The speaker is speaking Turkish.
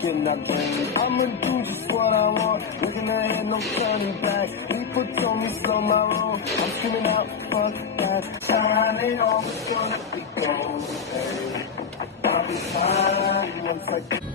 thinking again. I'ma do just what I want. Looking ahead, no turning back. People told me slow my roll. I'm screaming out, fuck that. Time ain't always gonna be gold. Hey, I'll be fine once I get.